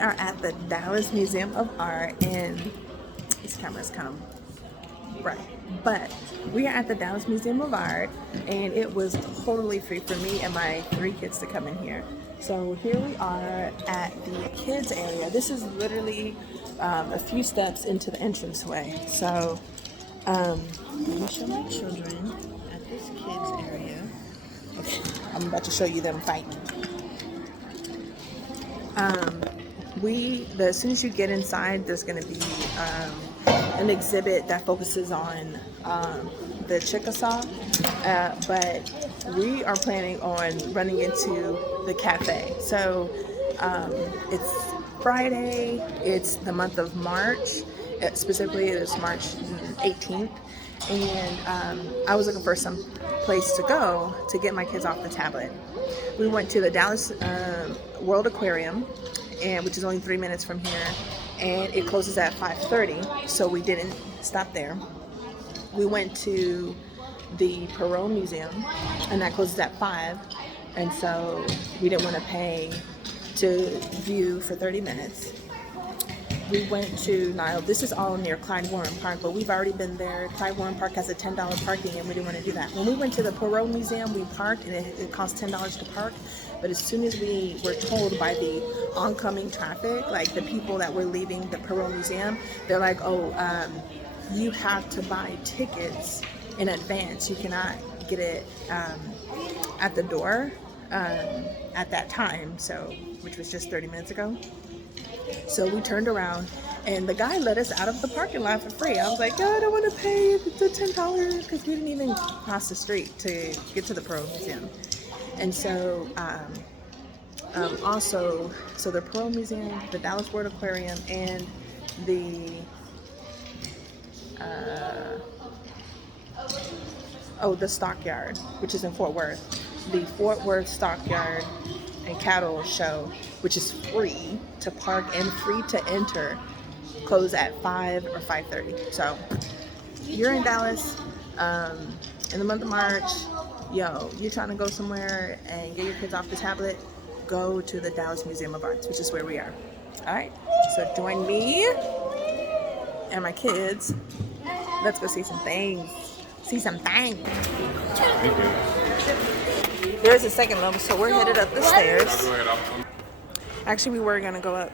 are at the Dallas Museum of Art, and this camera is kind of bright, but we are at the Dallas Museum of Art, and it was totally free for me and my 3 kids to come in here. So here we are at the kids area. This is literally a few steps into the entranceway. So let me show my children at this kids area. Okay, I'm about to show you them fighting. As soon as you get inside, there's going to be an exhibit that focuses on the Chickasaw, but we are planning on running into the cafe. So it's Friday, it's the month of March, specifically it is March 18th, and I was looking for some place to go to get my kids off the tablet. We went to the Dallas World Aquarium, which is only 3 minutes from here, and it closes at 5:30, so we didn't stop there. We went to the Perot Museum, and that closes at 5, and so we didn't want to pay to view for 30 minutes. We went to Nile. This is all near Clyde Warren Park, but we've already been there. Clyde Warren Park has a $10 parking, and we didn't want to do that. When we went to the Perot Museum, we parked, and it cost $10 to park. But as soon as we were told by the oncoming traffic, like the people that were leaving the Perot Museum, they're like, oh, you have to buy tickets in advance. You cannot get it at the door at that time, so which was just 30 minutes ago. So we turned around, and the guy let us out of the parking lot for free. I was like, I don't want to pay the $10 because we didn't even cross the street to get to the Perot Museum. And so also, so the Perot Museum, the Dallas World Aquarium, and the the Stockyard, which is in Fort Worth. The Fort Worth Stockyard and Cattle Show, which is free to park and free to enter, close at 5 or 5:30. So you're in Dallas in the month of March, you're trying to go somewhere and get your kids off the tablet, go to the Dallas Museum of Arts, which is where we are. All right, so join me and my kids. Let's go see some things. There's a second level, so we're headed up the stairs. Actually, we were gonna go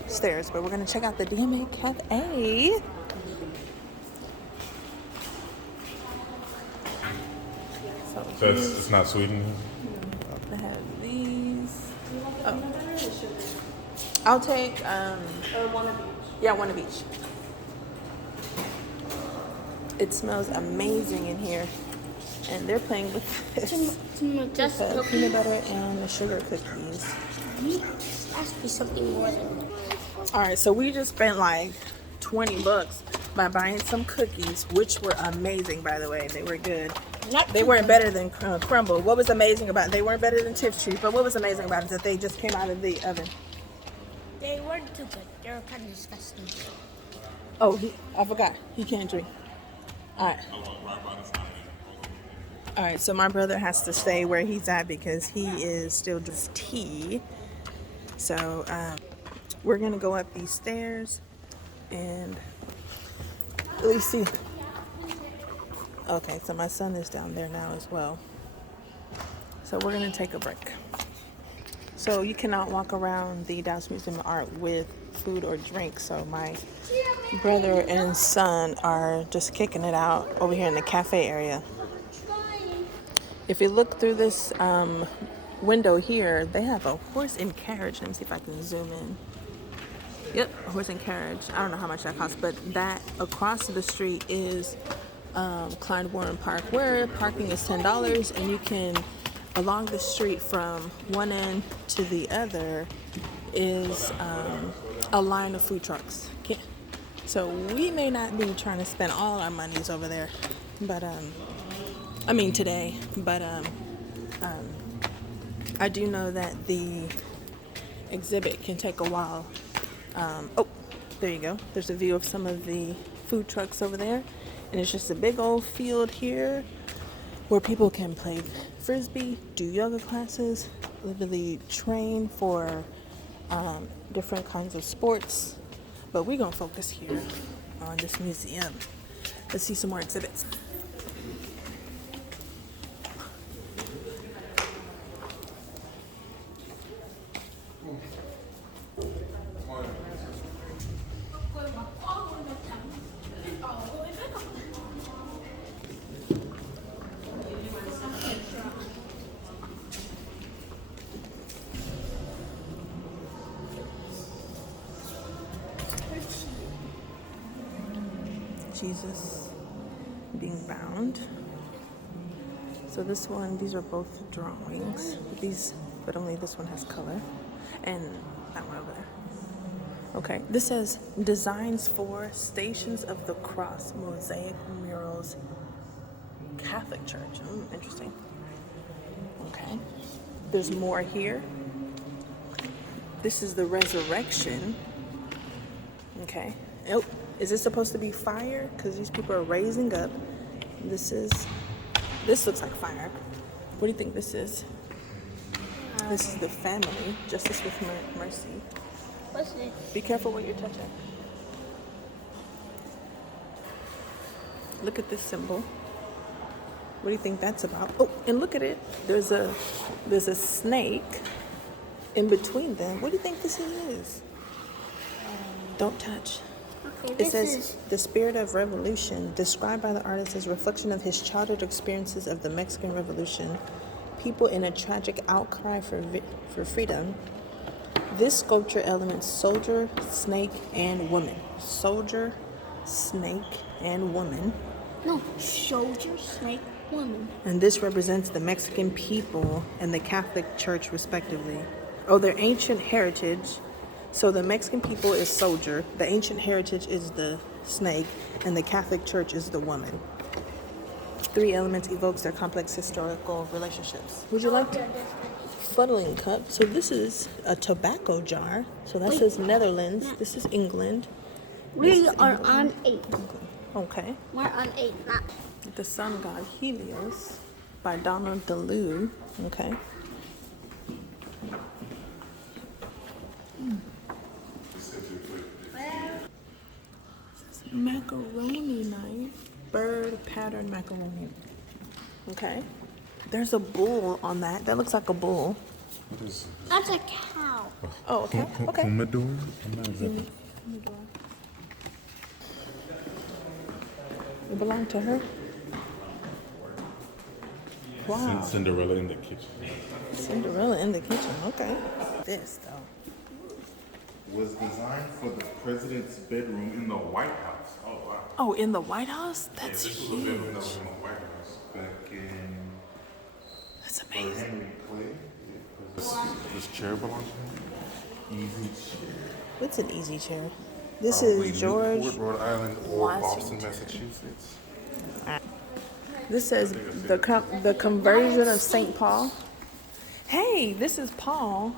upstairs, but we're gonna check out the DMA Cafe. So it's not Sweden? They have these. Oh. I'll take, one of each. Yeah, one of each. It smells amazing in here. And they're playing with this. Just the peanut butter and the sugar cookies. Has to be something more than. Alright, so we just spent like $20 by buying some cookies, which were amazing, by the way. They were good. They weren't better than Crumble. What was amazing about it? They weren't better than Tiff Tree, but what was amazing about it is that they just came out of the oven. They weren't too good. They were kind of disgusting. Oh, I forgot. He can't drink. Alright. Alright, so my brother has to stay where he's at because he is still just tea. So, we're going to go up these stairs and at least see. Okay, so my son is down there now as well. So we're going to take a break. So you cannot walk around the Dallas Museum of Art with food or drink. So my brother and son are just kicking it out over here in the cafe area. If you look through this window here, they have a horse and carriage. Let me see if I can zoom in. Yep, a horse and carriage. I don't know how much that costs, but that across the street is Clyde Warren Park, where parking is $10, and you can, along the street from one end to the other is a line of food trucks. So we may not be trying to spend all our monies over there, but today, but I do know that the exhibit can take a while. Oh, there you go. There's a view of some of the food trucks over there, and it's just a big old field here where people can play frisbee, do yoga classes, literally train for different kinds of sports, but we're gonna focus here on this museum. Let's see some more exhibits. Jesus being bound. So this one, these are both drawings, but only this one has color, and that one over there. Okay, this says designs for Stations of the Cross mosaic murals, Catholic Church. Interesting. Okay, there's more here. This is the resurrection. Okay. Oh, is this supposed to be fire? Because these people are raising up. This looks like fire. What do you think this is? This is the family, justice with mercy. What's this? Be careful what you're touching. Look at this symbol. What do you think that's about? Oh, and look at it. There's a snake in between them. What do you think this is? Don't touch. Okay, It says, the spirit of revolution, described by the artist as a reflection of his childhood experiences of the Mexican Revolution, people in a tragic outcry for freedom. This sculpture elements soldier, snake, and woman. Soldier, snake, and woman. No, soldier, snake, woman. And this represents the Mexican people and the Catholic Church, respectively. Oh, their ancient heritage. So the Mexican people is soldier, the ancient heritage is the snake, and the Catholic Church is the woman. Three elements evokes their complex historical relationships. Would you like to? Fuddling cup. So this is a tobacco jar. So that says Netherlands. This is England. We are on 8. Okay. We're on 8, not. The sun god Helios by Donald DeLue. Okay. Macaroni knife. Bird pattern macaroni. Okay. There's a bull on that. That looks like a bull. What is That's a cow. Oh, okay. Okay. Humidor? It belonged to her. Wow. Cinderella in the kitchen. Cinderella in the kitchen. Okay. This though. Was designed for the president's bedroom in the White House. Oh, wow. Oh, in the White House? That's This was the bedroom that huge. was in the White House back in That's for amazing. Henry Clay. This chair belongs to him. Easy chair. What's an easy chair? This Probably is George. Newport, Rhode Island, or Boston, Washington. Massachusetts. This says the conversion of St. Paul. Hey, this is Paul.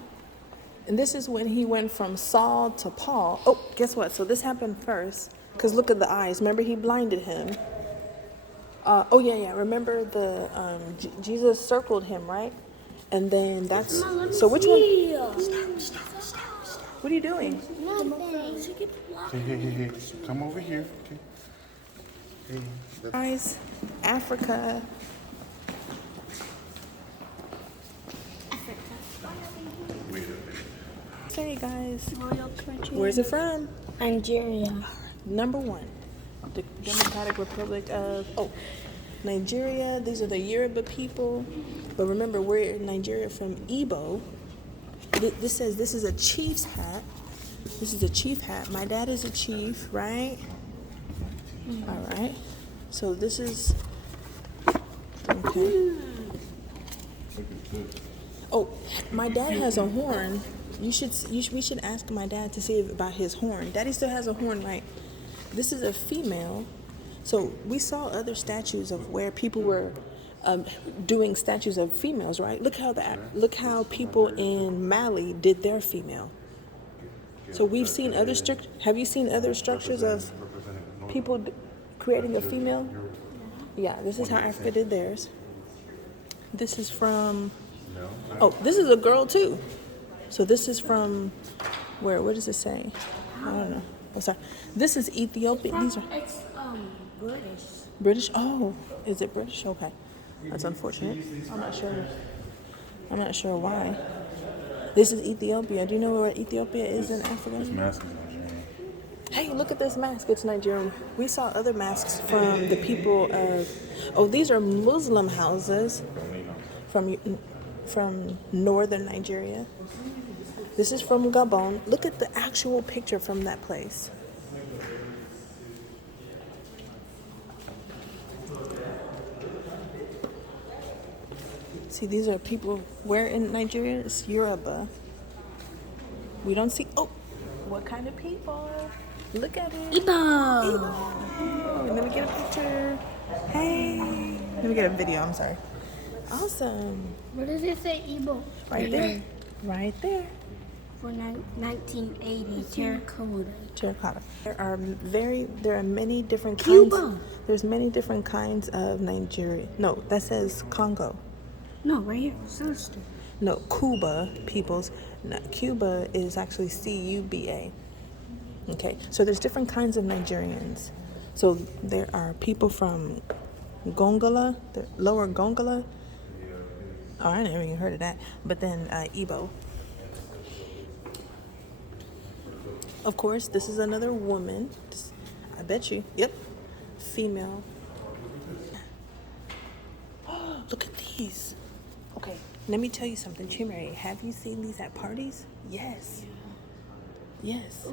And this is when he went from Saul to Paul. Oh, guess what? So this happened first. Because look at the eyes. Remember, he blinded him. Oh, yeah. Remember Jesus circled him, right? And then that's... So which one? Stop. What are you doing? Nothing. Hey. Come over here. Okay. Hey. Guys, Africa. Wait a minute. Hey, guys. Royal country. Where's it from? Nigeria. Number 1, the Democratic Republic of, Nigeria. These are the Yoruba people. But remember, we're in Nigeria from Igbo. This says this is a chief's hat. This is a chief hat. My dad is a chief, right? All right. So this is, okay. Oh, my dad has a horn. We should ask my dad to see about his horn. Daddy still has a horn, right? This is a female. So we saw other statues of where people were doing statues of females, right? Look how people in Mali did their female. So we've seen other have you seen other structures of people creating a female? Yeah, this is how Africa did theirs. This is from, this is a girl too. So this is from Where? What does it say? I don't know. Oh, sorry. This is Ethiopian. These are It's British. British. Oh, is it British? Okay, that's unfortunate. I'm not sure. I'm not sure why. This is Ethiopia. Do you know where Ethiopia is in Africa? This mask is Nigerian. Hey, look at this mask. It's Nigerian. We saw other masks from the people of. Oh, these are Muslim houses from northern Nigeria. This is from Gabon. Look at the actual picture from that place. See, these are people. Where in Nigeria? It's Yoruba. We don't see. Oh, what kind of people? Look at it. Ibo. Oh, let me get a picture. Hey. Let me get a video. I'm sorry. Awesome. What does it say, Ibo? Right there. Right there. For 1980 terracotta. Terracotta. There are many different Cuba. kinds. There's many different kinds of Nigeria. No, that says Congo. No, right here. Sister. No, Cuba peoples. No, Cuba is actually Cuba. Okay, so there's different kinds of Nigerians. So there are people from Gongola, the lower Gongola. Oh, I never even heard of that. But then Igbo. Of course, this is another woman. I bet you. Yep, female. Oh, look at these. Okay, let me tell you something, Chimere. Have you seen these at parties? Yes. Yes.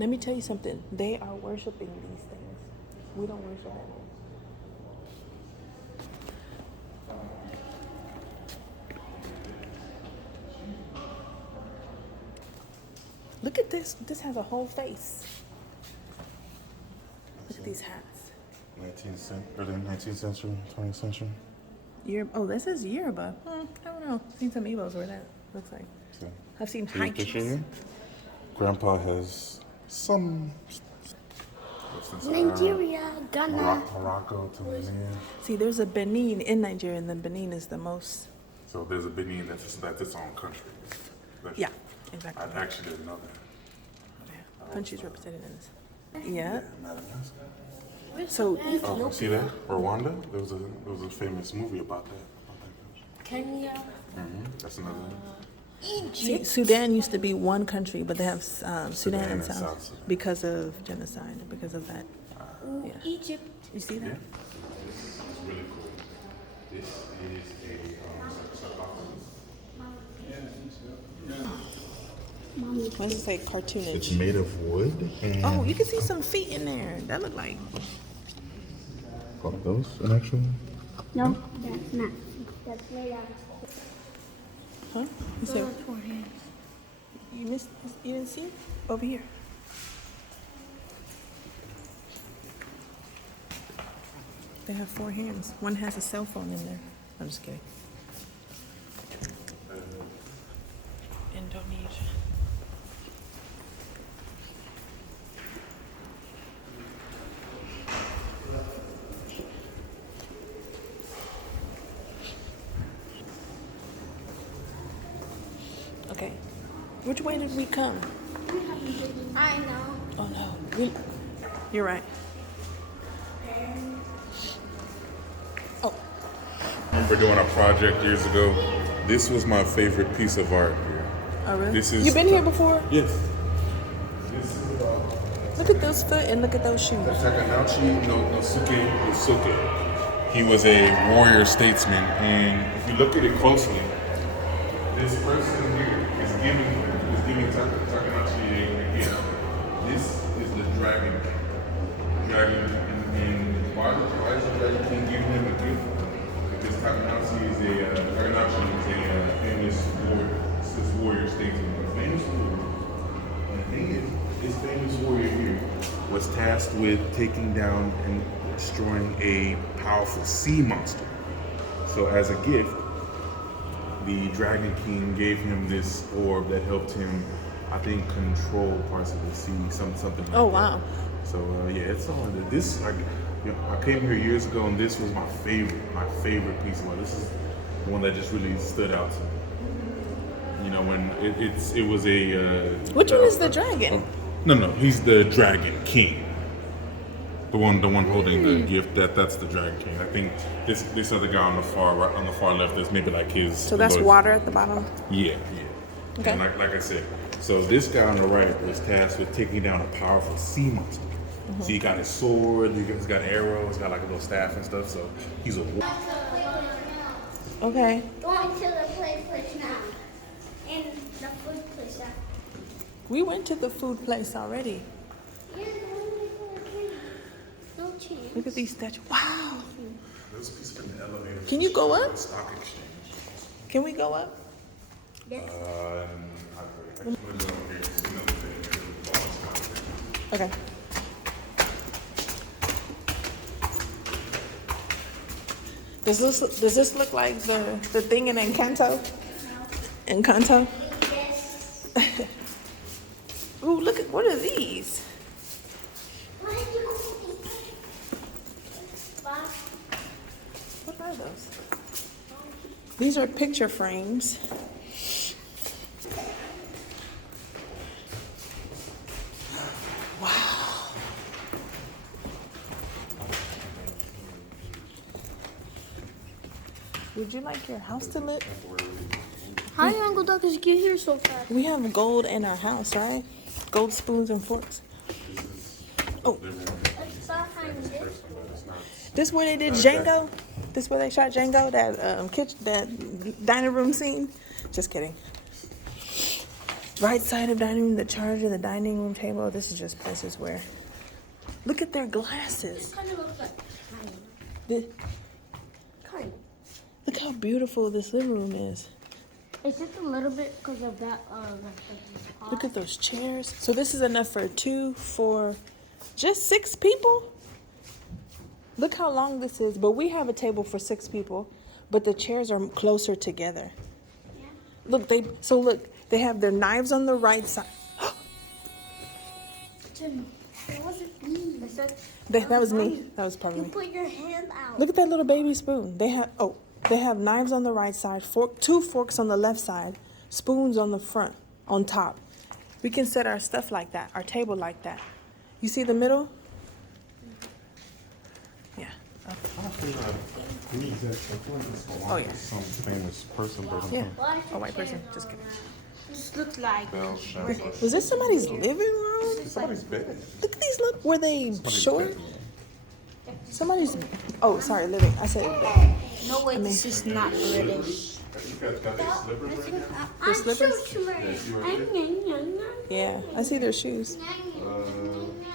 Let me tell you something. They are worshiping these things. We don't worship it. Look at this. This has a whole face. Look at these hats. 19th century, 20th century. Oh, this is Yoruba. I don't know. I've seen some Igbos where that looks like. So, I've seen see the high picture kicks. here? Grandpa has some. Nigeria, Ghana. Morocco, Tanzania. See, there's a Benin in Nigeria, and then Benin is the most. So there's a Benin that's its own country. Yeah, exactly. I actually didn't know that. Yeah. Countries represented in this. Yeah. Madagascar. So, Oh, see that? Rwanda? There was a famous movie about that. Kenya. That's another. see, Sudan used to be one country, but they have Sudan and and South South Sudan. because of genocide, because of that. Yeah. Egypt. You see that? This is really cool. This is a sarcophagus. What does it say? Cartoonish. It's made of wood. And Oh, you can see some feet in there. That look like. Are those an actual? No, that's not. That's made out of. Huh? You said, Those are 4 hands. you missed. You didn't see it over here. They have 4 hands. One has a cell phone in there. I'm just kidding. Indonesia. Okay. Which way did we come? I know. Oh no. You're right. Oh. I remember doing a project years ago. This was my favorite piece of art here. Oh really? This is You been here before? Yes. This is Look at those foot and look at those shoes. Takanashi Nosuke Usuke. He was a warrior statesman, and if you look at it closely, this person here is giving Takanashi a gift. This is the dragon. And why is the dragon king giving him a gift? Because Takanashi is a famous warrior statesman, a famous warrior. And the thing is, this famous warrior here was tasked with taking down and destroying a powerful sea monster. So as a gift, the Dragon King gave him this orb that helped him, I think, control parts of the sea, something like Oh, that. wow. So yeah, it's all this. I came here years ago, and this was my favorite piece of art. This is the one that just really stood out to me. You know, when it was a. Which one is the dragon? No, he's the Dragon King. The one holding the gift. That's the Dragon King. I think this other guy on the far right, on the far left is maybe like his. So that's water at the bottom. Yeah. Okay. And like I said, so this guy on the right was tasked with taking down a powerful sea monster. So he got his sword, he's got arrows, got like a little staff and stuff. So he's a. Okay. Going to the place now. And the food place now. We went to the food place already. Yeah, no cheese. Look at these statues. Wow. There's a piece of an elevator. Can you go up? Stock exchange. Can we go up? Okay. Does this look like the thing in Encanto? Encanto? Yes. Ooh, look at what are these? Why do you What are those? These are picture frames. Wow. Would you like your house to look? Hi, Uncle Doug, because you get here so fast. We have gold in our house, right? Gold spoons and forks. Oh, It's behind this. this where they did Django? This where they shot Django? That dining room scene? Just kidding. Right side of dining room, the charger, the dining room table. This is just places where. Look at their glasses. Kind of looks like kind. This, Kind. look how beautiful this living room is. It's just a little bit because of that. Look at those chairs. So this is enough for 2, 4, just 6 people? Look how long this is. But we have a table for 6 people, but the chairs are closer together. Yeah. Look, they have their knives on the right side. Tim, that wasn't me. I said, That was me. That was you probably me. put your hand out. Look at that little baby spoon. They have knives on the right side, 2 forks on the left side, spoons on the front, on top. We can set our stuff like that, our table like that. You see the middle? Yeah. Oh, yeah. Some famous person, but Yeah. A white person. Just kidding. This looks like. Was this somebody's living room? Somebody's bed. Look at these. Look, were they Somebody's short? bedroom. Somebody's. Oh, sorry, living. I said bed. No way, this is not British. You guys got their slippers right there? The slippers? Yeah, I see their shoes.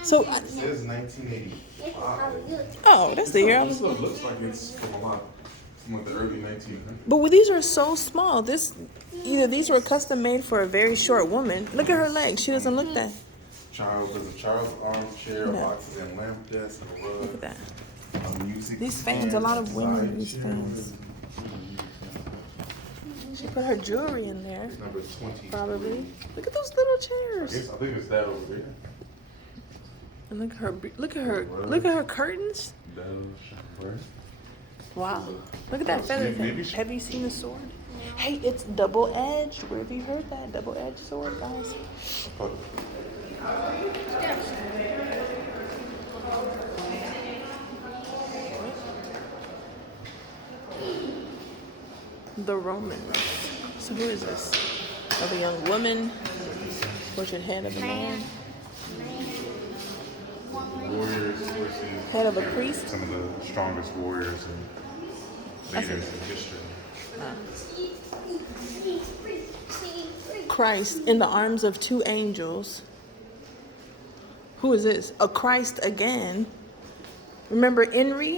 So, It says 1985. oh, that's the year I was. So it looks like it's from from like the early 1900s. But these are so small. Either these were custom made for a very short woman. Look at her legs. She doesn't look that. There's a child's armchair, Yeah. boxes and lamp desk, and a rug. Look at that. A music These fans, a lot of women use fans. She put her jewelry in there, Number 20. probably. Look at those little chairs. I think it's that over there. And look at her curtains. Wow. Look at that feather thing. Have you seen a sword? Hey, it's double edged. Where have you heard that? Double edged sword, guys. The Romans. So who is this? Of a young woman. Portrait head of a man. Warriors versus Head of a priest. some of the strongest warriors and leaders in history. Christ in the arms of 2 angels. Who is this? A Christ again. Remember Enri?